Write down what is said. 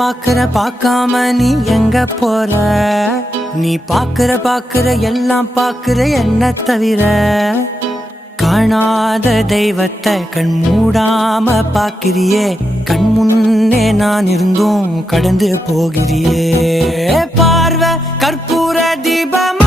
பார்க்காம நீ எங்க போற? நீ பாக்குற எல்லாம் பாக்குற என்ன தவிர. காணாத தெய்வத்தை கண் மூடாம பாக்கிறியே, கண் முன்னே நான் இருந்தும் கடந்து போகிறியே. பார்வை கற்பூர தீபம்